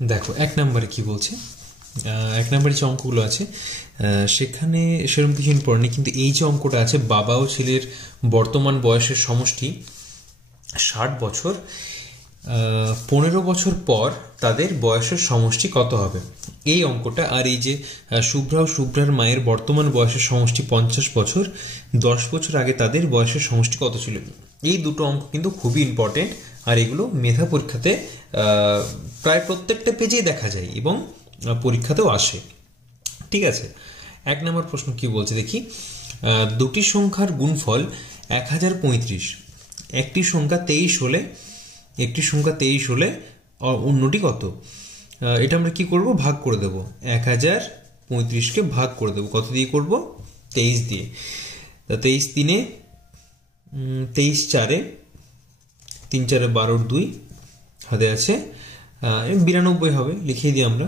দেখো 1 নম্বরে কি বলছে। 1 নম্বরে যে অঙ্কগুলো আছে সেখানে সেরকম কিছু ইম্পর্টেন্ট নেই, কিন্তু এই যে অঙ্কটা আছে বাবা ও ছেলের বর্তমান বয়সের সমষ্টি 60 বছর, 15 বছর পর তাদের বয়সের সমষ্টি কত হবে, এই অঙ্কটা। আর এই যে শুভ্রা ও শুভ্রার মায়ের বর্তমান বয়সের সমষ্টি 50 বছর, 10 বছর আগে তাদের বয়সের সমষ্টি কত ছিল, এই দুটো অঙ্ক কিন্তু খুবই ইম্পর্টেন্ট। আর এগুলো মেধা পরীক্ষাতে প্রায় প্রত্যেকটা পেজেই দেখা যায় এবং পরীক্ষাতেও আসে। ঠিক আছে, 1 নম্বর প্রশ্ন কি বলছে দেখি। দুটি সংখ্যার গুণফল 1035, একটি সংখ্যা 23 হলে অন্যটি কত। এটা আমরা কি করব, ভাগ করে দেব। 1035কে ভাগ করে দেব, কত দিয়ে করব, 23 দিয়ে। 23 3 23 4 3 4 12 2 হাতে আছে 92 হবে, লিখিয়ে দিই আমরা।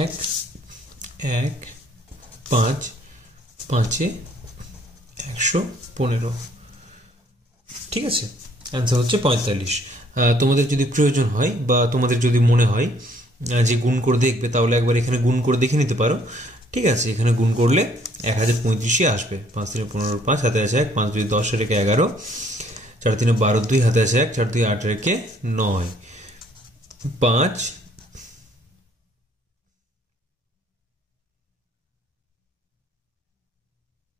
1 1 5 5 115। ঠিক আছে, অ্যান্সার হচ্ছে 45। তোমাদের যদি প্রয়োজন হয় বা তোমাদের যদি মনে হয় যে গুণ করে দেখবে, তাহলে একবার এখানে গুণ করে দেখে নিতে পারো। ঠিক আছে, এখানে গুণ করলে 1035ই আসবে। 5 3 15 5 হাতে আছে 1, 5 2 10 রেখে 11, 4 3 12 2 হাতে আছে 1, 4 2 8 রেখে 9, 5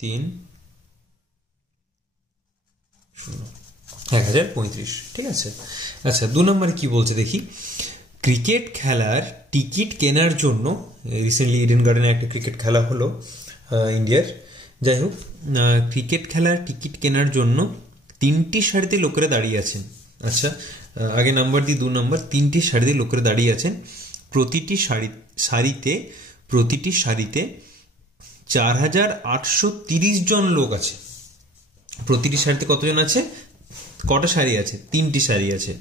3 0, 1035। ঠিক আছে। আচ্ছা, 2 নম্বরে কি বলছে দেখি। ক্রিকেট খেলার টিকিট কেনার জন্য, রিসেন্টলি ইডেন গার্ডেনে একটা ক্রিকেট খেলা হলো ইন্ডিয়ার, যাই হোক, ক্রিকেট খেলার টিকিট কেনার জন্য 3টি সারিতে লোকেরা দাঁড়িয়ে আছেন। আচ্ছা, আগে নাম্বার দিই 2 নম্বর। 3টি সারিতে লোকেরা দাঁড়িয়ে আছেন, প্রতিটি সারিতে 4830 জন লোক আছে। প্রতিটি সারিতে কতজন আছে, কটা সারি আছে, 3টি সারি আছে।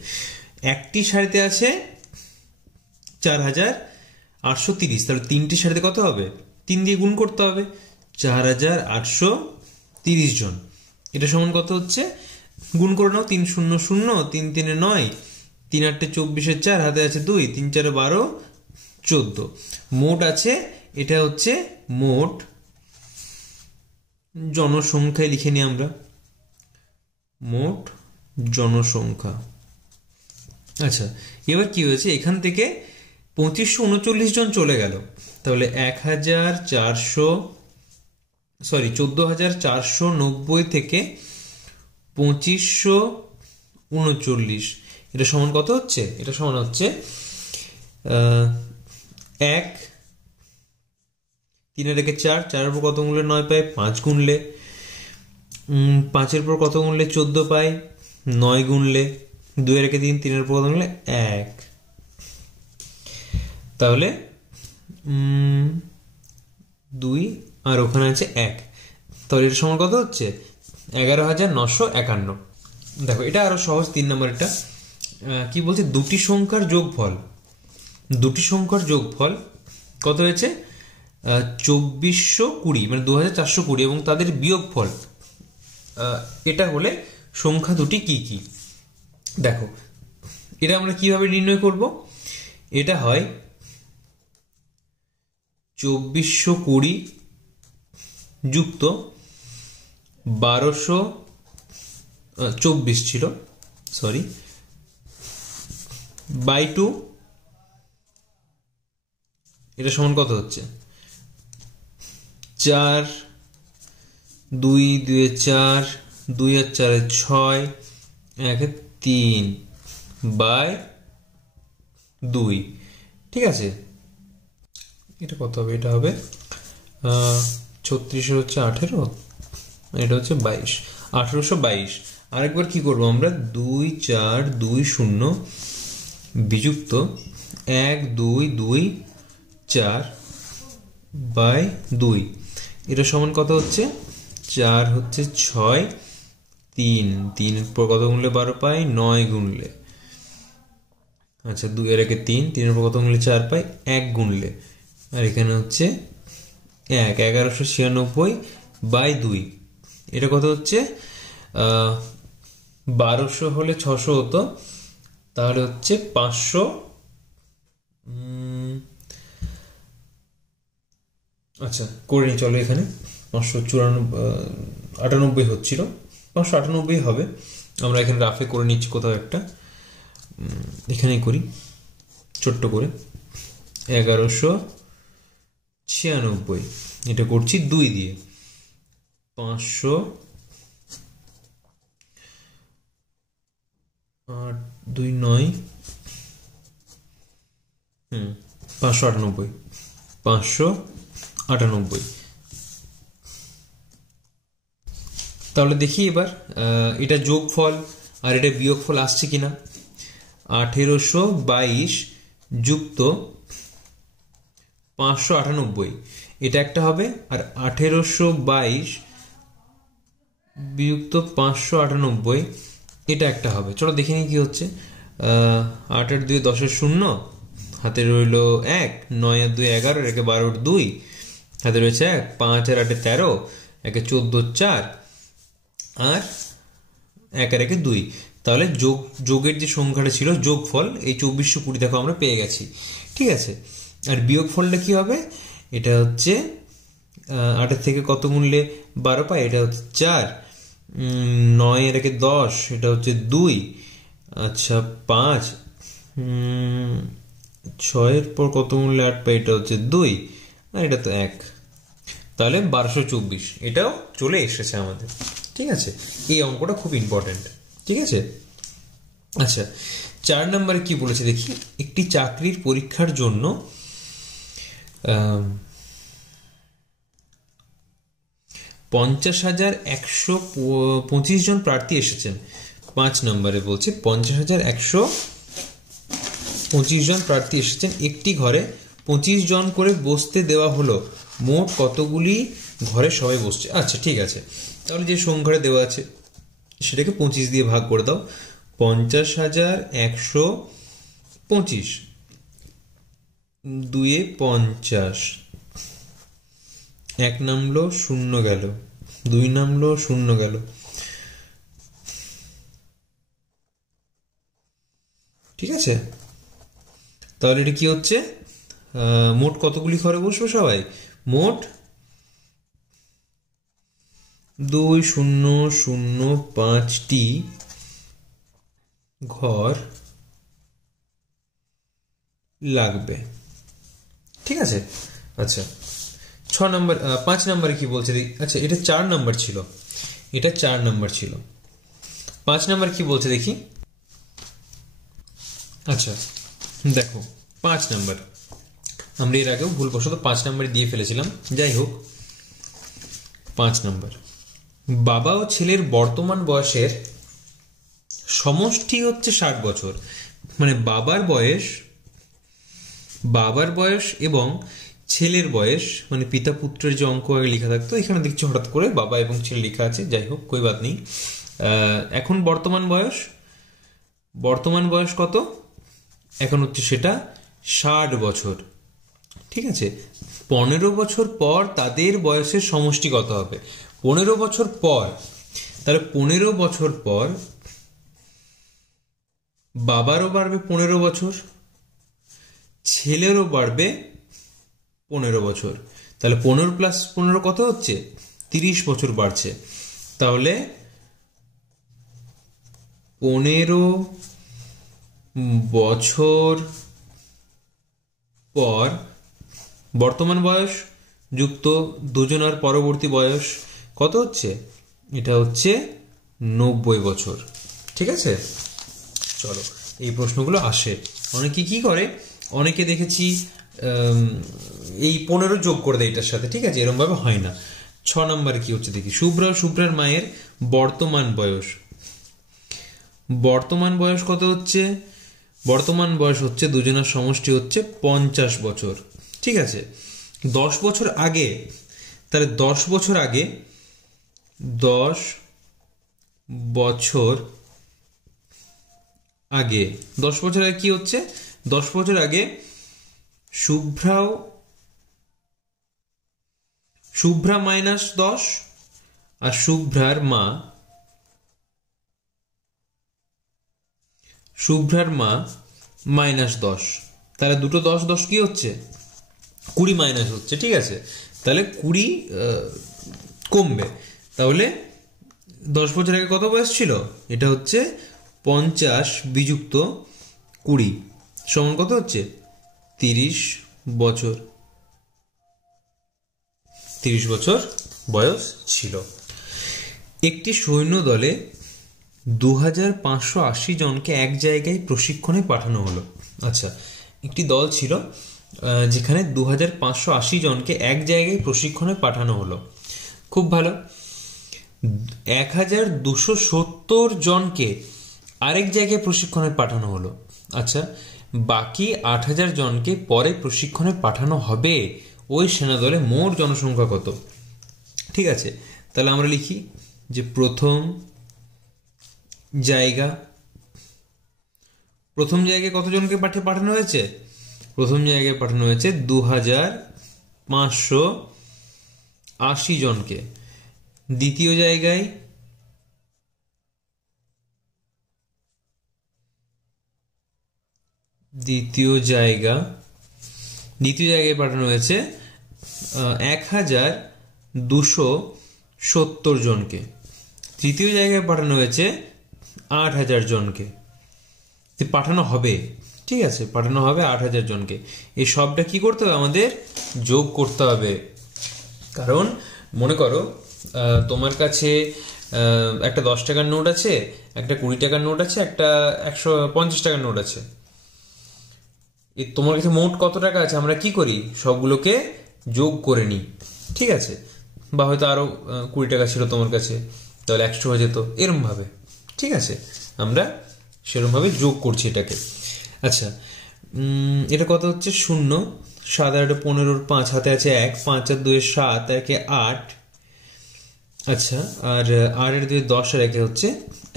একটি সারিতে আছে 4830, তাহলে 3টি সারিতে কত হবে, 3 দিয়ে গুণ করতে হবে, 4830 জন। এটা সমান কত হচ্ছে, গুণ করে নাও, 3 0 0, 3 3 9, 3 8 24 4 হাতে আছে 2, 3 4 12 14। মোট আছে, এটা হচ্ছে মোট জনসংখ্যায় লিখে নিই আমরা, মোট জনসংখ্যা। আচ্ছা, এবার কি হয়েছে, এখান থেকে 2539 জন চলে গেল, তাহলে 14,490 থেকে 2539, এটা সমান কত হচ্ছে, এটা সমান হচ্ছে 1 3 রেখে 4, 4 উপর কত গুনলে 9 পাই, 5 গুনলে 5 উপর কত গুনলে 14 পাই, 9 গুনলে 2 রেখে 3, 3 উপর কত গুনলে 1, তাহলে 2 আর ওখানে আছে 1, তাহলে এটা সমান কত হচ্ছে 11,951। দেখো, এটা আরো সহজ। 3 নম্বরটা কি বলছে, দুটি সংখ্যার যোগফল কত হয়েছে, 2420, মানে 2420, এবং তাদের বিয়োগফল এটা হলে সংখ্যা দুটি কি কি। দেখো, এটা আমরা কিভাবে নির্ণয় করব, এটা হয় 2420 যুক্ত 1224 ছিল, সরি, বাই 2, এটা সমান কত হচ্ছে 4 2 2 4 2 আর 4 6 1 3 বাই 2। ঠিক আছে, এটা কত হবে, এটা হবে 36 হচ্ছে 18, এটা হচ্ছে 22, 1822। আরেকবার কি করবো আমরা, 2 4 2 0 বিযুক্ত 1 2 2 4 বাই 2, এটা সমান কত হচ্ছে 4 হচ্ছে 6, 3 3 পর কত গুনলে 12 পাই, 9 গুনলে, আচ্ছা 2 এর আগে 3 3 এর পর কত গুনলে 4 পাই, 1 গুনলে, আর এখানে হচ্ছে 1, 1196 বাই 2, এটা কত হচ্ছে 1200 হলে 600 হতো, তাহলে হচ্ছে 500। আচ্ছা করে নি, চলো এখানে 594 হচ্ছিল, 598 হবে। আমরা এখানে রাফে করে নিচ্ছি কোথাও একটা, এখানেই করি ছোট্ট করে। 1196, এটা করছি 2 দিয়ে। 500 8 2 9, 598, 598। তাহলে দেখি এবার এটা যোগফল আর এটা বিয়োগফল আসছে কিনা। 1822 যুক্ত 598, এটা একটা হবে, আর 1822 বিযুক্ত 598 এটা একটা হবে। চলো দেখে নিই কি হচ্ছে। 8 আর 2 10 শূন্য, হাতে রইল 1, 9 আর 2 11, একে 12 2, হাতে রয়েছে 1, 5 আর 8 13, একে 14 4, আর 1 আর 1 2। তাহলে যোগের যে সংখ্যাটা ছিল যোগফল, এই 2420 দেখো আমরা পেয়ে গেছি। ঠিক আছে, আর বিয়োগফলটা কি হবে? এটা হচ্ছে 8 থেকে কত গুনলে 12 পাই, এটা হচ্ছে 4, 9 এর 1 10, এটা হচ্ছে 2, আচ্ছা 5, 6 এর পর কত গুনলে 8 পাই, এটা হচ্ছে 2, আর এটা তো 1। তাহলে 1224 এটাও চলে এসেছে আমাদের। ঠিক আছে, এই অঙ্কটা খুব ইম্পর্টেন্ট। ঠিক আছে, আচ্ছা 4 নম্বরে কি বলেছে দেখি। একটি চাকরির পরীক্ষার জন্য 50,125 জন প্রার্থী এসেছেন। 5 নম্বরে বলছে 50,125 জন প্রার্থী এসেছেন, একটি ঘরে 25 জন করে বসতে দেওয়া হলো, মোট কতগুলি ঘরে সবাই বসছে? আচ্ছা ঠিক আছে, তাহলে যে সংখ্যাটা দেওয়া আছে সেটাকে 25 দিয়ে ভাগ করে দাও। 50,125, 2 এ 50, 1 নামলো 0 গেল, 2 নামলো 0 গেল। ঠিক আছে, তাহলে এটা কি হচ্ছে? মোট কতগুলি ঘরে বসবে সবাই? মোট 2005টি ঘর লাগবে। ঠিক আছে, আচ্ছা 6 নম্বর 5 নম্বরে কি বলছে? আচ্ছা এটা 4 নম্বর ছিল, এটা 4 নম্বর ছিল। 5 নম্বর কি বলছে দেখি। আচ্ছা দেখো 5 নম্বর, আমরা এর আগেও ভুলবশত 5 নম্বর দিয়ে ফেলেছিলাম, যাই হোক। 5 নম্বর, বাবা ও ছেলের বর্তমান বয়সের সমষ্টি হচ্ছে 60 বছর। মানে বাবার বয়স এবং ছেলের বয়স, মানে পিতা পুত্রের যে অঙ্ক আগে লেখা থাকতো, এখানে দেখছি হঠাৎ করে বাবা এবং ছেলে লেখা আছে, যাই হোক কই বাদ নেই। এখন বর্তমান বয়স কত? এখন হচ্ছে সেটা 60 বছর। ঠিক আছে, 15 বছর পর তাদের বয়সের সমষ্টি কত হবে? 15 বছর পর, তাহলে 15 বছর পর বাবারও বাড়বে 15 বছর, ছেলেরও বাড়বে 15 বছর। তাহলে 15 প্লাস 15 কত হচ্ছে? 30 বছর বাড়ছে। তাহলে 15 বছর পর বর্তমান বয়স যুক্ত দুজনার পরবর্তী বয়স কত হচ্ছে? এটা হচ্ছে 90 বছর। ঠিক আছে, চলো এই প্রশ্নগুলো আসে। অনেকে কি করে, অনেকে দেখেছি এই 15 যোগ করে দেয় এটার সাথে। ঠিক আছে, এরকম ভাবে হয় না। 6 নম্বরে কি হচ্ছে দেখি। শুভ্রার মায়ের বর্তমান বয়স কত হচ্ছে? বর্তমান বয়স হচ্ছে দুজনের সমষ্টি হচ্ছে 50 বছর। ঠিক আছে, 10 বছর আগে, তাহলে 10 বছর আগে কি হচ্ছে? 10 বছর আগে শুভ্রা -10, আর শুভ্রার মা শুভ্রার মা -10, তাহলে দুটো 10 10 কি হচ্ছে 20 মাইনাস হচ্ছে, ঠিক আছে। তাহলে 20 কমবে, তাহলে 10 বছর আগে কত বয়স ছিল, এটা হচ্ছে 50 বিযুক্ত 20 সমান কত হচ্ছে 30 বছর। 30 বছর বয়স ছিল। একটি সৈন্য দলে 2580 জনকে এক জায়গায় প্রশিক্ষণে পাঠানো হলো। আচ্ছা, একটি দল ছিল যেখানে 2580 জনকে এক জায়গায় প্রশিক্ষণে পাঠানো হলো। খুব ভালো। 1270 জনকে আরেক জায়গায় প্রশিক্ষণে পাঠানো হলো। আচ্ছা, বাকি 8000 জনকে পরে প্রশিক্ষণে পাঠানো হবে। ওই সেনাদলে মোট জনসংখ্যা কত? ঠিক আছে, তাহলে আমরা লিখি যে প্রথম জায়গায় কতজনকে পাঠানো হয়েছে? প্রথম জায়গায় পাঠানো হয়েছে 2580 জনকে। দ্বিতীয় জায়গায় পাঠানো হয়েছে 1270 জনকে। তৃতীয় জায়গায় পাঠানো হয়েছে 8000 জনকে। পাঠানো হবে, ঠিক আছে, পাঠানো হবে 8000 জনকে। এই সবটা কি করতে হবে? আমাদের যোগ করতে হবে। কারণ মনে করো তোমার কাছে একটা 10 টাকার নোট আছে, একটা 20 টাকার নোট আছে, একটা 150 টাকার নোট আছে। তোমার কাছে মোট কত টাকা আছে? আমরা কি করি? সবগুলোকে যোগ করে নিই, ঠিক আছে। বা হয়তো আরো 20 টাকা ছিল তোমার কাছে, তাহলে 100 হয়ে যেত, এরম ভাবে, ঠিক আছে। আমরা সেরকম ভাবে যোগ করছি এটাকে। আচ্ছা, এটা কত হচ্ছে? 0, 7 আর 15, 5 হাতে আছে 1, 5 আর 2 7, 1 8। আচ্ছা, আর 8 এর 2 10 আর 1 হচ্ছে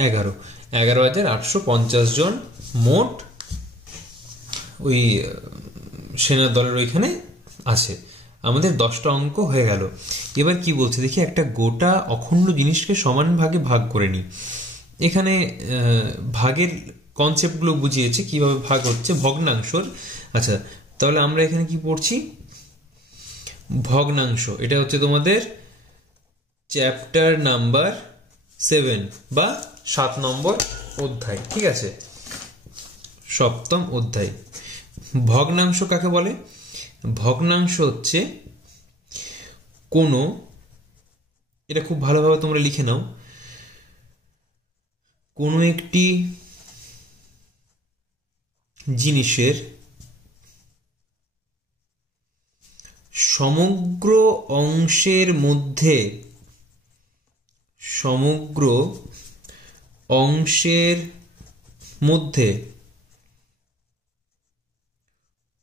11। 11,850 জন মোট ওই সেনা দলের ওইখানে আছে। আমাদের 10টা অঙ্ক হয়ে গেল। এবার কি বলছে দেখি, একটা গোটা অখণ্ড জিনিসকে সমান ভাগে ভাগ করে নি। এখানে ভাগের কনসেপ্টগুলো বুঝিয়েছে কিভাবে ভাগ হচ্ছে ভগ্নাংশর। আচ্ছা, তাহলে আমরা এখানে কি পড়ছি? ভগ্নাংশ, এটা হচ্ছে তোমাদের চ্যাপ্টার নাম্বার 7 বা 7 নম্বর অধ্যায়, ঠিক আছে, 7ম অধ্যায়। ভগ্নাংশ কাকে বলে? ভগ্নাংশ হচ্ছে এটা খুব ভালোভাবে তোমরা লিখে নাও, কোনো একটি জিনিসের সমগ্র অংশের মধ্যে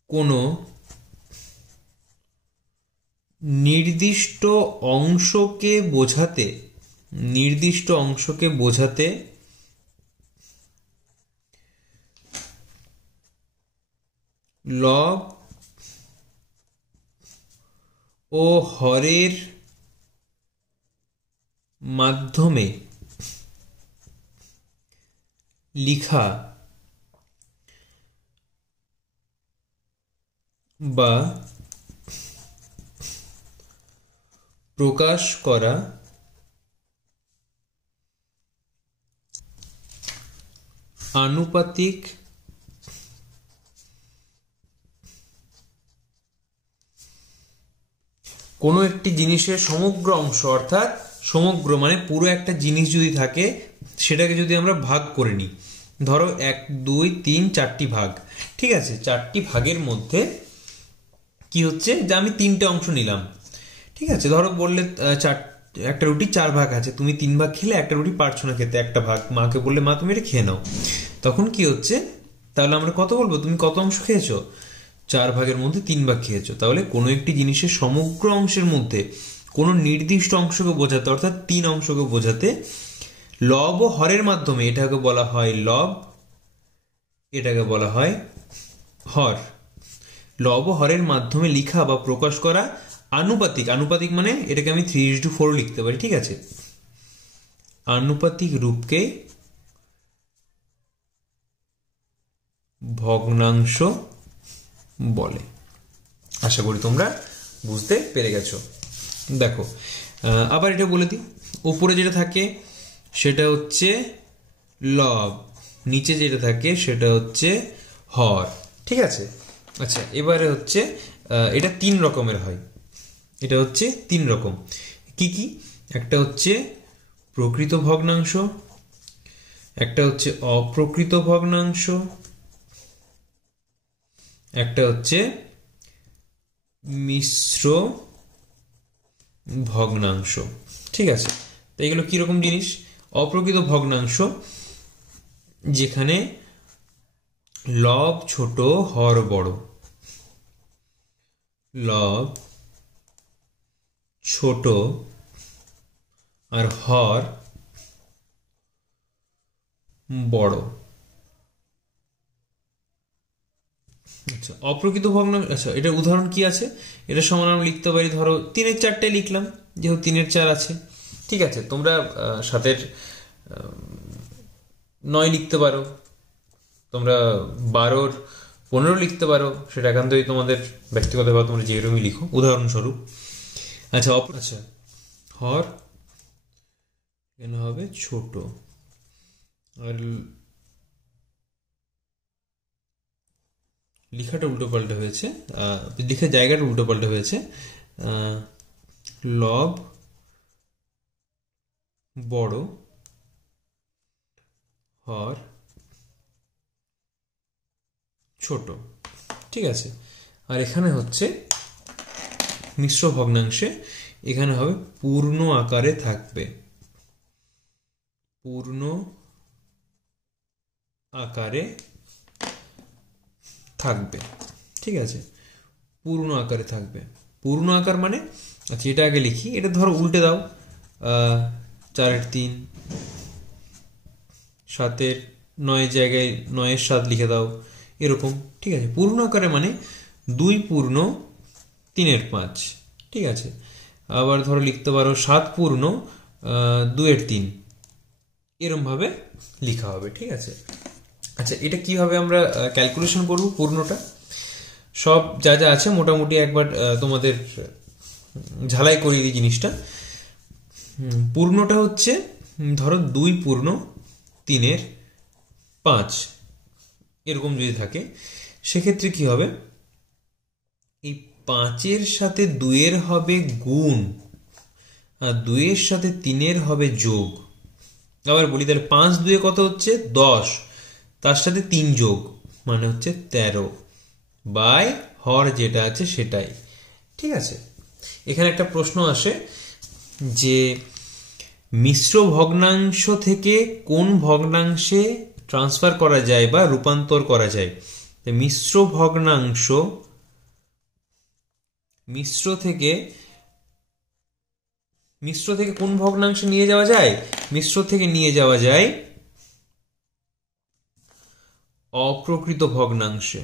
কোনো নির্দিষ্ট অংশকে বোঝাতে লব ও হরের মাধ্যমে লিখা বা প্রকাশ করা আনুপাতিক কোনো একটি জিনিসের সমগ্র অংশ, অর্থাৎ সমগ্র মানে পুরো একটা জিনিস যদি থাকে, সেটাকে যদি আমরা ভাগ করে নিই, ধরো 1 2 3 4টি ভাগ, ঠিক আছে। 4টি ভাগের মধ্যে কি হচ্ছে যে আমি 3টে অংশ নিলাম, ঠিক আছে। ধরো বললে একটা রুটি 4 ভাগ আছে, তুমি 3 ভাগ খেলে, একটা রুটি পারছো না খেতে, একটা ভাগ মাকে বললে মা তুমি এটা খেয়ে নাও। তখন কি হচ্ছে? তাহলে আমরা কত বলবো? তুমি কত অংশ খেয়েছো? 4 ভাগের মধ্যে 3 ভাগ খেয়েছো। তাহলে কোনো একটি জিনিসের সমগ্র অংশের মধ্যে কোনো নির্দিষ্ট অংশকে বোঝাতে, অর্থাৎ 3 অংশকে বোঝাতে লব ও হরের মাধ্যমে, এটাকে বলা হয় লব, এটাকে বলা হয় হর। লব ও হরের মাধ্যমে লিখা বা প্রকাশ করা আনুপাতিক মানে এটাকে আমি 3:4 লিখতে পারি, ঠিক আছে। আনুপাতিক রূপকে ভগ্নাংশ বলে। আশা করি তোমরা বুঝতে পেরে গেছো। দেখো আবার এটা বলে দিই, উপরে যেটা থাকে সেটা হচ্ছে লব, নিচে যেটা থাকে সেটা হচ্ছে হর। ঠিক আছে, আচ্ছা এবারে হচ্ছে এটা 3 রকমের হয়। এটা হচ্ছে 3 রকম। কি কি? একটা হচ্ছে প্রকৃত ভগ্নাংশ, একটা হচ্ছে অপ্রকৃত ভগ্নাংশ, একটা হচ্ছে মিশ্র ভগ্নাংশ। ঠিক আছে, তো এগুলো কিরকম জিনিস? অপ্রকৃত ভগ্নাংশ যেখানে লব ছোট হর বড়, লব ছোট আর হর বড়। আচ্ছা অপ্রকৃত ভগ্নাংশ, আচ্ছা এটার উদাহরণ কি আছে? এটা সমান আমরা লিখতে পারি, ধরো 3-এর 4টে লিখলাম, যেহেতু 3-এর 4 আছে। ঠিক আছে, তোমরা 7-এর 9 লিখতে পারো, তোমরা 12-র 15 লিখতে পারো, সেটা একান্তই তোমাদের ব্যক্তিগতভাবে তোমরা যেরকমই লিখো, উদাহরণস্বরূপ। আচ্ছা আচ্ছা হর এখানে হবে ছোট, আর লেখাটা উল্টো পাল্টা হয়েছে, লেখার জায়গাটা উল্টো পাল্টা হয়েছে। লব বড়, হর ছোট। ঠিক আছে, আর এখানে হচ্ছে মিশ্র ভগ্নাংশে এখানে হবে পূর্ণ আকারে থাকবে, পূর্ণ আকারে থাকবে। ঠিক আছে, পূর্ণ আকারে থাকবে। পূর্ণ আকার মানে, আচ্ছা এটা আগে লিখি, এটা ধরো উল্টে দাও, 4-এর 3, 7-এর 9 জায়গায় 9-এর 7 লিখে দাও, এরকম। ঠিক আছে, পূর্ণ আকারে মানে 2 পূর্ণ 3-এর 5। ঠিক আছে, আবার ধরো লিখতে পারো 7 পূর্ণ 2-এর 3, এরম ভাবে লিখা হবে। ঠিক আছে, আচ্ছা এটা কিভাবে আমরা ক্যালকুলেশন করব? পূর্ণটা সব যা যা আছে মোটামুটি একবার তোমাদের ঝালাই করিয়ে দিই জিনিসটা। পূর্ণটা হচ্ছে ধরো 2 পূর্ণ 3-এর 5, এরকম যদি থাকে সেক্ষেত্রে কি হবে? এই 5-এর সাথে 2-এর হবে গুণ, আর 2-এর সাথে 3-এর হবে যোগ। আবার বলি তাহলে 5-2 কত হচ্ছে? 10, তার সাথে 3 যোগ মানে হচ্ছে 13 বাই হর যেটা আছে সেটাই। ঠিক আছে, এখানে একটা প্রশ্ন আসে যে মিশ্র ভগ্নাংশ থেকে কোন ভগ্নাংশে ট্রান্সফার করা যায় বা রূপান্তর করা যায়? মিশ্র ভগ্নাংশ, মিশ্র থেকে কোন ভগ্নাংশে নিয়ে যাওয়া যায়? মিশ্র থেকে নিয়ে যাওয়া যায় অপ্রকৃত ভগ্নাংশে।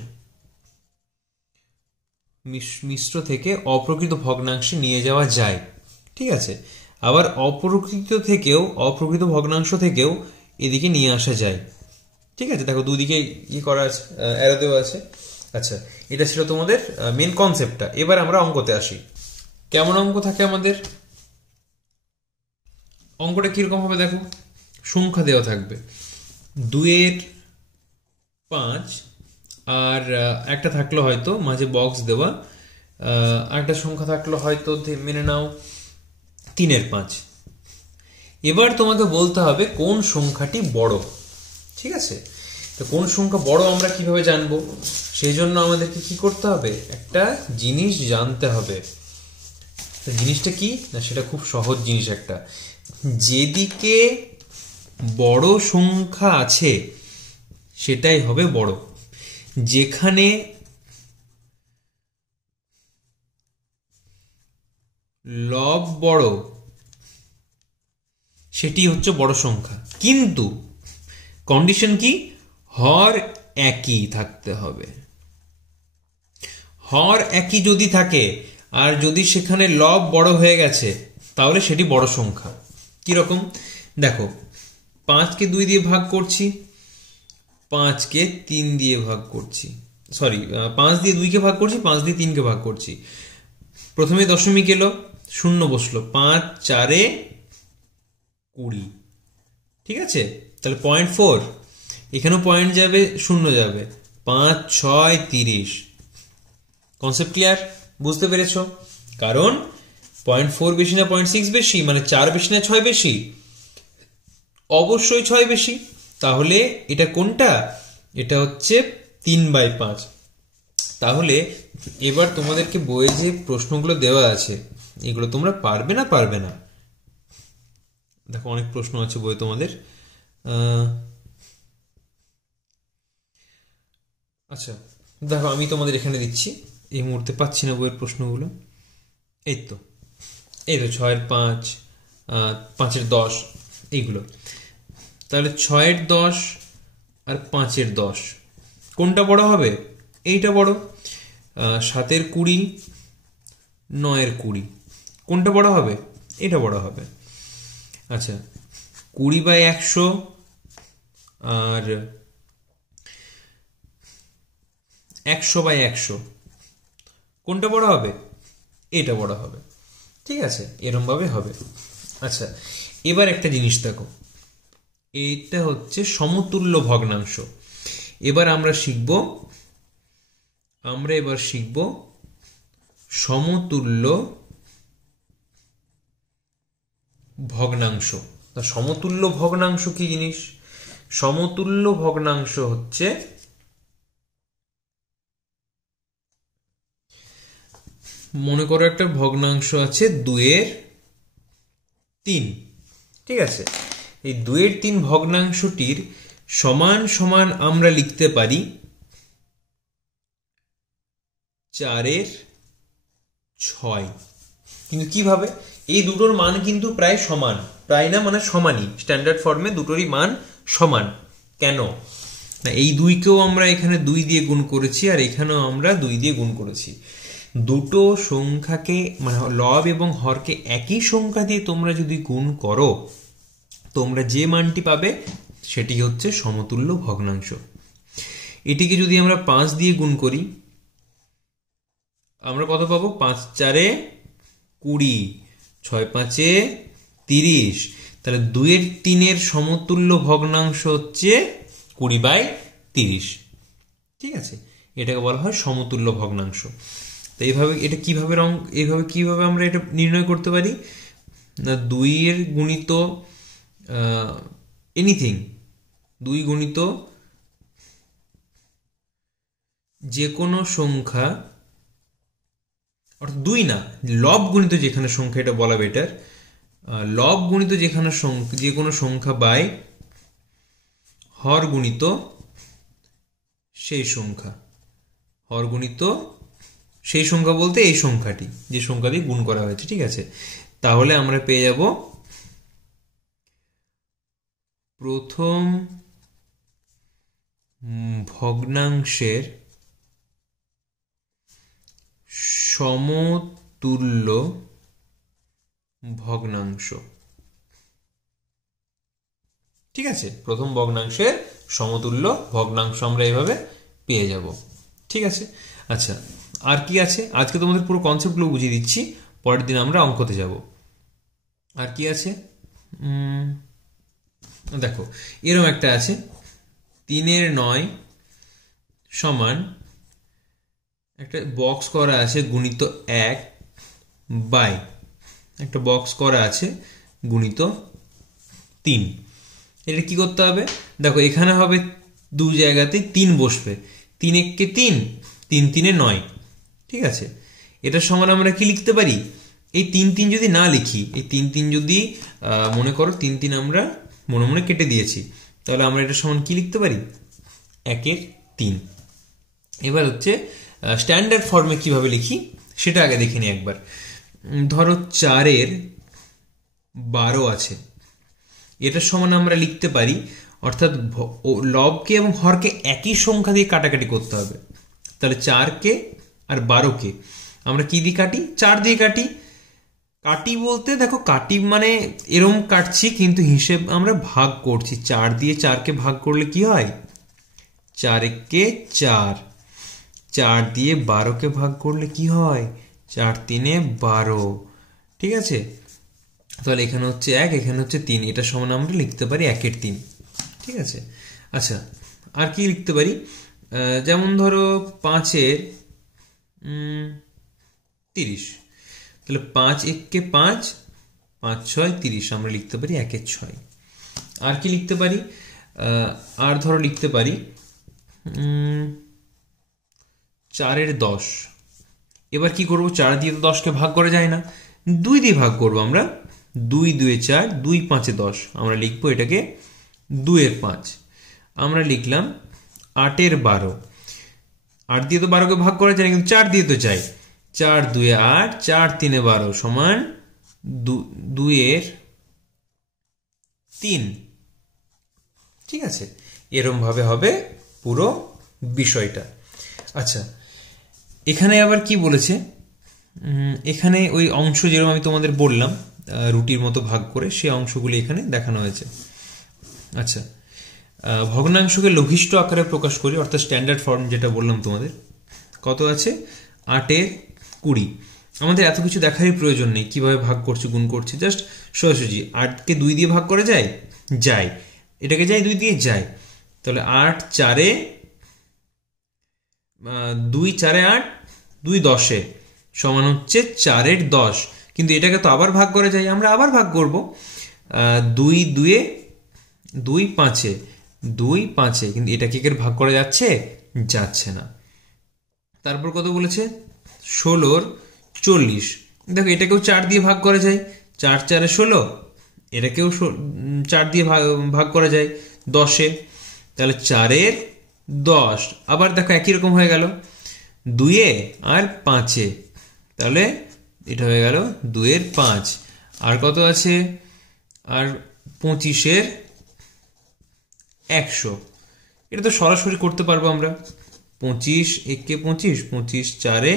মিশ্র থেকে অপ্রকৃত ভগ্নাংশে নিয়ে যাওয়া যায়। ঠিক আছে, আবার অপ্রকৃত ভগ্নাংশ থেকেও এদিকে নিয়ে আসা যায়। ঠিক আছে, দেখো দুদিকে ই করা আছে, অ্যারো দেওয়া আছে। আচ্ছা এটা ছিল তোমাদের মেন কনসেপ্টটা। এবার আমরা অঙ্কতে আসি। কেমন অঙ্ক থাকে আমাদের? অঙ্কটা কিরকম হবে দেখো, সংখ্যা দেওয়া থাকবে 2-এর 5, আর একটা থাকলো হয়তো মাঝে বক্স দেওয়া, একটা সংখ্যা থাকলো হয়তো মেনে নাও 3-এর 5। এবার তোমাকে বলতে হবে কোন সংখ্যাটি বড়। ঠিক আছে, তো কোন সংখ্যা বড় আমরা কিভাবে জানবো? সেই জন্য আমাদেরকে কি করতে হবে? একটা জিনিস জানতে হবে। জিনিসটা কি না, সেটা খুব সহজ জিনিস একটা। যেদিকে বড় সংখ্যা আছে সেটাই হবে বড়, যেখানে লব বড় সেটি হচ্ছে বড় সংখ্যা। কিন্তু কন্ডিশন কি? হর একই থাকতে হবে। হর একই যদি থাকে আর যদি সেখানে লব বড় হয়ে গেছে তাহলে সেটি বড় সংখ্যা। কিরকম দেখো, 5কে 2 দিয়ে ভাগ করছি, 5কে 3 দিয়ে ভাগ করছি, সরি 5 দিয়ে 2কে ভাগ করছি, 5 দিয়ে 3কে ভাগ করছি। প্রথমে দশমিক এলো, শূন্য বসলো, 5 4 20। ঠিক আছে, তাহলে 0.4, এখানেও পয়েন্ট যাবে, শূন্য যাবে, 5 6 30। Concept clear? বুঝতে পেরেছ? কারণ 0.4 বেশি না 0.6 বেশি, মানে 4 বেশি না 6 বেশি? অবশ্যই 6 বেশি। তাহলে এটা কোনটা? এটা হচ্ছে 3/5। তাহলে এবার তোমাদেরকে বইয়ে যে প্রশ্নগুলো দেওয়া আছে এগুলো তোমরা পারবে না পারবে না? দেখো অনেক প্রশ্ন আছে বইয়ে তোমাদের। আচ্ছা দেখো, আমি তোমাদের এখানে দিচ্ছি, এই মুহূর্তে পাচ্ছি না বইয়ের প্রশ্নগুলো। এই তো 6-এর 5, 5-এর 10, এইগুলো। তাহলে 6-এর 10 আর 5-এর 10 কোনটা বড় হবে? এইটা বড়। 7-এর 20, 9-এর 20 কোনটা বড় হবে? এটা বড় হবে। আচ্ছা 20/100 আর 100/100 কোনটা বড় হবে? এটা বড় হবে। ঠিক আছে, এরম ভাবে হবে। আচ্ছা এবার একটা জিনিস দেখো, এটা হচ্ছে সমতুল্য ভগ্নাংশ। এবার আমরা শিখব সমতুল্য ভগ্নাংশ। সমতুল্য ভগ্নাংশ কি জিনিস? সমতুল্য ভগ্নাংশ হচ্ছে, মনে করো একটা ভগ্নাংশ আছে 2/3। ঠিক আছে, এই 2/3 ভগ্নাংশটির সমান সমান আমরা লিখতে পারি 4/6। কিন্তু কিভাবে? এই দুটোর মান কিন্তু প্রায় সমান, প্রায় না মানে সমানই, স্ট্যান্ডার্ড ফর্মে দুটোরই মান সমান। কেন না? এই 2কেও আমরা এখানে 2 দিয়ে গুণ করেছি, আর এখানেও আমরা 2 দিয়ে গুণ করেছি। দুটো সংখ্যাকে মানে লব এবং হরকে একই সংখ্যা দিয়ে তোমরা যদি গুণ করো, তোমরা যে মানটি পাবে সেটি হচ্ছে সমতুল্য ভগ্নাংশ। এটিকে যদি আমরা 5 দিয়ে গুণ করি, আমরা কত পাবো? 5 4 20, 6 5 30। তাহলে 2/3 সমতুল্য ভগ্নাংশ হচ্ছে 20/30। ঠিক আছে, এটাকে বলা হয় সমতুল্য ভগ্নাংশ। তো এইভাবে এটা কিভাবে আমরা এটা নির্ণয় করতে পারি না? 2 গুণিত এনিথিং, 2 গুণিত যে কোনো সংখ্যা, অর্থাৎ 2 না, লব গুণিত যেখানে সংখ্যা, এটা বলা বেটার। লব গুণিত যেখানে যে কোনো সংখ্যা বাই হর গুণিত সেই সংখ্যা। হর গুণিত সেই সংখ্যা বলতে এই সংখ্যাটি, যে সংখ্যা দিয়ে গুণ করা হয়েছে। ঠিক আছে, তাহলে আমরা পেয়ে যাব প্রথম ভগ্নাংশের সমতুল্য ভগ্নাংশ। ঠিক আছে, প্রথম ভগ্নাংশের সমতুল্য ভগ্নাংশ আমরা এইভাবে পেয়ে যাব। ঠিক আছে, আচ্ছা আর কি আছে? আজকে তোমাদের পুরো কনসেপ্টগুলো বুঝিয়ে দিচ্ছি, পরের দিন আমরা অঙ্কতে যাব। আর কি আছে দেখো, এরকম একটা আছে 3/9 সমান, একটা বক্স করা আছে গুণিত 1 বাই একটা বক্স করা আছে গুণিত 3। এটা কি করতে হবে? দেখো এখানে হবে 2 জায়গাতে 3 বসবে, 3 1 3, 3 3 9। ঠিক আছে, এটার সমান আমরা কি লিখতে পারি? এই 3 3 যদি না লিখি, এই 3 3 যদি মনে করো 3 3 আমরা মনে মনে কেটে দিয়েছি, তাহলে আমরা এটার সমান কি লিখতে পারি? 1/3। এবার হচ্ছে স্ট্যান্ডার্ড ফর্মে কিভাবে লিখি সেটা আগে দেখে নিই একবার। ধরো 4/12 আছে, এটার সমান আমরা লিখতে পারি, অর্থাৎ লবকে এবং হরকে একই সংখ্যা দিয়ে কাটাকাটি করতে হবে। তাহলে 4কে আর 12কে আমরা কি দিয়ে কাটি? 4 দিয়ে কাটি। কাটি বলতে দেখো, কাটি মানে এরম কাটছি, কিন্তু হিসেব আমরা ভাগ করছি। 4 দিয়ে 4কে ভাগ করলে কি হয়? 4 একে 4, 4 দিয়ে 12কে ভাগ করলে কি হয়? 4 3 12। ঠিক আছে, তাহলে এখানে হচ্ছে 1, এখানে হচ্ছে 3, এটা সমান আমরা লিখতে পারি 1 এর 3। ঠিক আছে, আচ্ছা আর কি লিখতে পারি? যেমন ধরো 5 এর 30, তাহলে 5 একে 5, 5 6 30, আমরা লিখতে পারি 1 এর 6। আর কি লিখতে পারি? আর ধরো লিখতে পারি 4 এর 10। এবার কি করব? 4 দিয়ে তো 10কে ভাগ করা যায় না, 2 দিয়ে ভাগ করব আমরা। 2 2 4, 2 5 10, আমরা লিখবো এটাকে 2 এর 5। আমরা লিখলাম 8 এর 12। 8 দিয়ে তো 12কে ভাগ করা যায় না, কিন্তু 4 দিয়ে তো যায়। 4 2 8, 4 3 12 সমান 2 এর 3। ঠিক আছে, এরম ভাবে হবে পুরো বিষয়টা। আচ্ছা, এখানে আবার কি বলেছে? এখানে ওই অংশ যেরকম আমি তোমাদের বললাম রুটির মতো ভাগ করে, সেই অংশগুলি এখানে দেখানো হয়েছে। আচ্ছা, ভগ্নাংশকে লঘিষ্ঠ আকারে প্রকাশ করি, অর্থাৎ স্ট্যান্ডার্ড ফর্ম যেটা বললাম তোমাদের। কত আছে? 8 এর 20। আমাদের এত কিছু দেখারই প্রয়োজন নেই, কিভাবে ভাগ করছে গুণ করছে, জাস্ট সোজাসুজি 8কে 2 দিয়ে ভাগ করা যায়, যায়। এটাকে যায় 2 দিয়ে, যায়। তাহলে 8 4 এ 2 4 8, 2 10 সমান হচ্ছে 4 এর 10। কিন্তু এটাকে তো আবার ভাগ করা যায়, আমরা আবার ভাগ করব। 2 2 এ 2 5 এ 2 5 এ, কিন্তু এটা কি ভাগ করা যাচ্ছে? যাচ্ছে না। তারপর কত বলেছে? 16 40। দেখো এটাকেও 4 দিয়ে ভাগ করা যায়, 4 4 এ 16, এটাকেও 4 দিয়ে ভাগ করা যায় 10 এ। তাহলে 4 এর 10। আবার দেখো একই রকম হয়ে গেল 2 এ আর 5 এ, তাহলে এটা হয়ে গেল 2 এর 5। আর কত আছে? আর 25 এর 100। এটা তো সরাসরি করতে পারবো আমরা। 25 একে 25, 25 4 এ,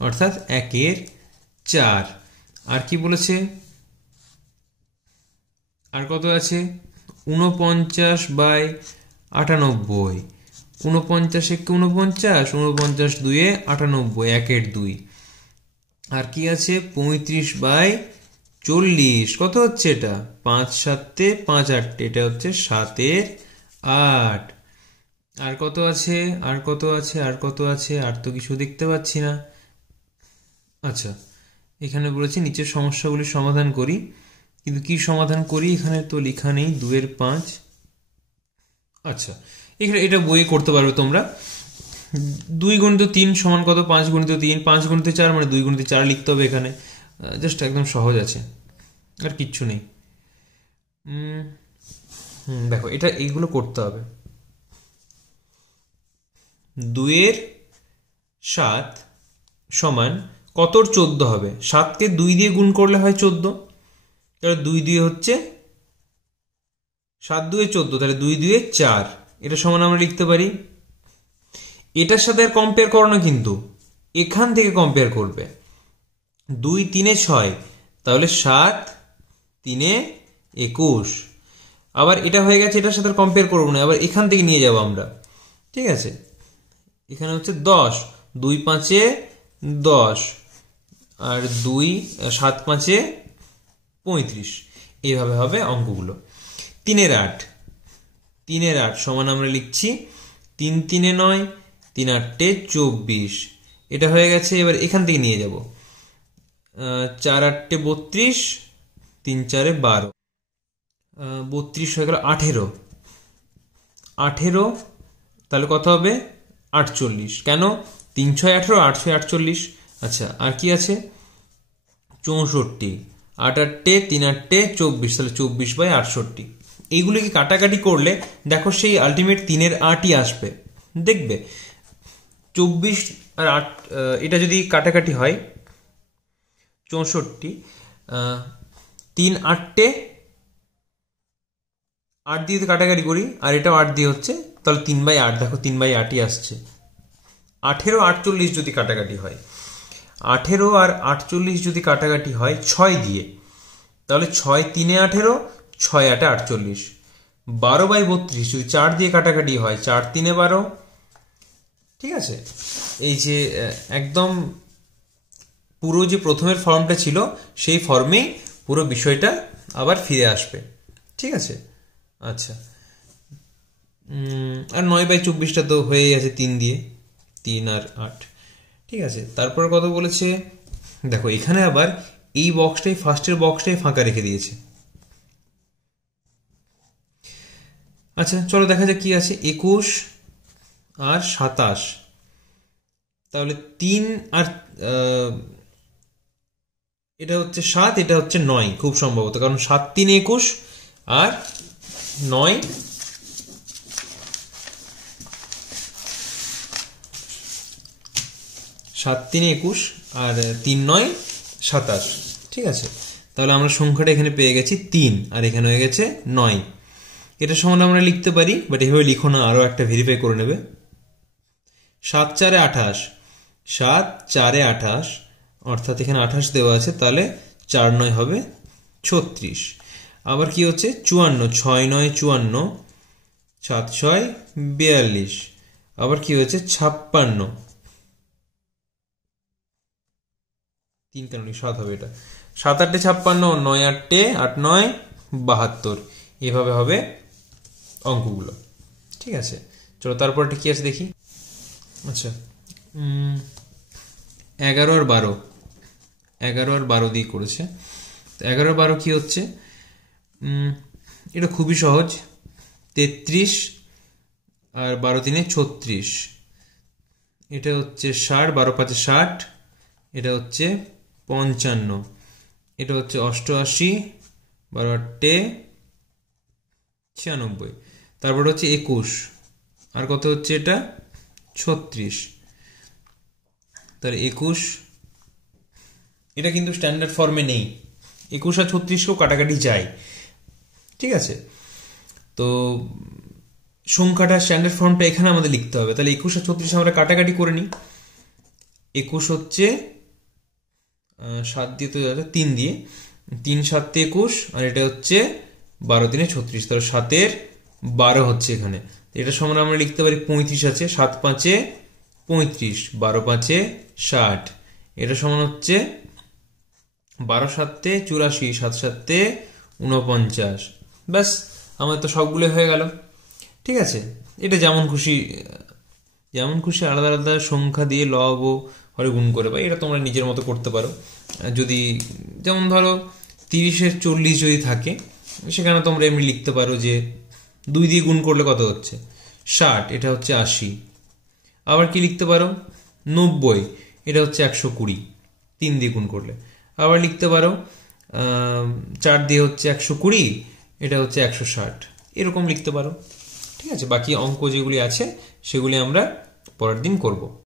অর্থাৎ 1 এর 4। আর কি বলেছে? আর কত আছে? 49/98। 49 একে 49, 49 2 এ 98, 1 এর 2। আর কি আছে? 35/40। কত হচ্ছে এটা? 5 7 5 8, এটা হচ্ছে 7 এর 8। আর কত আছে? আর কত আছে? আর কত আছে? আর তো কিছু দেখতে পাচ্ছি না। আচ্ছা, এখানে বলেছি নিচের সমস্যাগুলি সমাধান করি, কিন্তু কি সমাধান করি এখানে তো লেখা নেই। 2 এর 5। আচ্ছা, এখানে এটা বইয়ে করতে পারবে তোমরা। 2 গুণিত 3 সমান কত? 5 গুণিত 3, 5 গুণিত 4 মানে 2 গুণিত 4 লিখতে হবে এখানে। জাস্ট একদম সহজ আছে, আর কিচ্ছু নেই। দেখো এটা এইগুলো করতে হবে। 2 এর 7 সমান কতর 14 হবে? 7কে 2 দিয়ে গুণ করলে হয় 14। তাহলে 2 2 হচ্ছে 7 2 14, তাহলে 2 2 4। এটা সমান আমরা লিখতে পারি। এটার সাথে আর কম্পেয়ার করো না, কিন্তু এখান থেকে কম্পেয়ার করবে। 2 3 6, তাহলে 7 3 21। আবার এটা হয়ে গেছে, এটার সাথে কম্পেয়ার করবো না, আবার এখান থেকে নিয়ে যাব আমরা। ঠিক আছে, এখানে হচ্ছে 10, 2 5 10, আর 2 7 5 35। এইভাবে হবে অঙ্কগুলো। 3 এর 8, 3 এর 8 সমান আমরা লিখছি 3 3 9, 3 8 24। এটা হয়ে গেছে। এবার এখান থেকে নিয়ে যাব। 4 8 32, 3 4 12, 32 হয়ে গেল 18। 18, তাহলে কত হবে? 48। কেন? 3 6 18, 8 6 48। আচ্ছা, আর কি আছে? 64, 8 8 3 8 24, তাহলে 24/68। এইগুলিকে কাটাকাটি করলে দেখো সেই আলটিমেট 3 এর 8ই আসবে। দেখবে 24 আর 8, এটা যদি কাটাকাটি হয় 64, 3 8 8 দিয়ে কাটাকাটি করি, আর এটাও 8 দিয়ে হচ্ছে, তাহলে 3/8। দেখো 3/8ই আসছে। 18 48 যদি কাটাকাটি হয়, 18 আর 48 যদি কাটাকাটি হয় 6 দিয়ে, তাহলে 6 3 18, 6 8 48। 12/32 যদি 4 দিয়ে কাটাকাটি হয়, 4 3 12। ঠিক আছে, এই যে একদম পুরো যে প্রথমের ফর্মটা ছিল সেই ফর্মেই পুরো বিষয়টা আবার ফিরে আসবে। ঠিক আছে, আচ্ছা। আর 9/24টা তো হয়েই আছে 3 দিয়ে, 3 আর 8। ঠিক আছে, তারপর কত বলেছে দেখো, এখানে আবার এই বক্সটাই, ফার্স্টের বক্সটাই ফাঁকা রেখে দিয়েছে। আচ্ছা চলো দেখা যাক কি আছে। 21 আর 27, তাহলে 3 আর এটা হচ্ছে 7, এটা হচ্ছে 9 খুব সম্ভবত, কারণ 7 3 21 আর 9 7 3 21 আর 3 9 27। ঠিক আছে, তাহলে আমরা সংখ্যাটা এখানে পেয়ে গেছি 3, আর এখানে হয়ে গেছে 9। এটা সমান আমরা লিখতে পারি, বাট এভাবে লিখো না, আরো একটা ভেরিফাই করে নেবে। 7 4 28, 7 4 28, অর্থাৎ এখানে 28 দেওয়া আছে, তাহলে 4 9 হবে 36। আবার কি হচ্ছে 54, 6 9 54, 7 6 42। আবার কি হচ্ছে 56, 3 কেন 7 হবে, এটা 7 8 56, 9 8 8 9 72। এভাবে হবে অঙ্কগুলো। ঠিক আছে, চলো তারপরটা কি আছে দেখি। আচ্ছা, 11 আর 12, 11 আর 12 দিয়ে করেছে। 11 12 কি হচ্ছে, এটা খুবই সহজ, 33 আর 12 3 36। এটা হচ্ছে 60, 12 5 60, এটা হচ্ছে 55, এটা হচ্ছে 88, 12 8 96। তারপর হচ্ছে 21, আর কত হচ্ছে এটা 36। তাহলে 21, এটা কিন্তু স্ট্যান্ডার্ড ফর্মে নেই, 21 আর 36কেও কাটাকাটি যায়। ঠিক আছে, তো সংখ্যাটা স্ট্যান্ডার্ড ফর্মটা এখানে আমাদের লিখতে হবে। তাহলে 21 আর 36 আমরা কাটাকাটি করে নিই। 21 হচ্ছে 7 দিয়ে, তো 3 দিয়ে, 3 7 21, আর এটা হচ্ছে 12 3 36, তাহলে 7 12 হচ্ছে এখানে। এটা সমান আমরা লিখতে পারি 35 আছে, 7 5 35, 12 5 60। এটা সমান হচ্ছে 12 7 84, 7 7 49। ব্যাস, আমাদের তো সবগুলো হয়ে গেল। ঠিক আছে, এটা যেমন খুশি আলাদা আলাদা সংখ্যা দিয়ে লব ও হরে গুণ করে, বা এটা তোমরা নিজের মতো করতে পারো। যদি যেমন ধরো 30 40 যদি থাকে, সেখানে তোমরা এমনি লিখতে পারো যে 2 দিয়ে গুণ করলে কত হচ্ছে 60, এটা হচ্ছে 80। আবার কি লিখতে পারো 90, এটা হচ্ছে 120 3 দিয়ে গুণ করলে। আবার লিখতে পারো 4 দিয়ে হচ্ছে 120, এটা হচ্ছে 160, এরকম লিখতে পারো। ঠিক আছে, বাকি অঙ্ক যেগুলি আছে সেগুলি আমরা পরের দিন করব।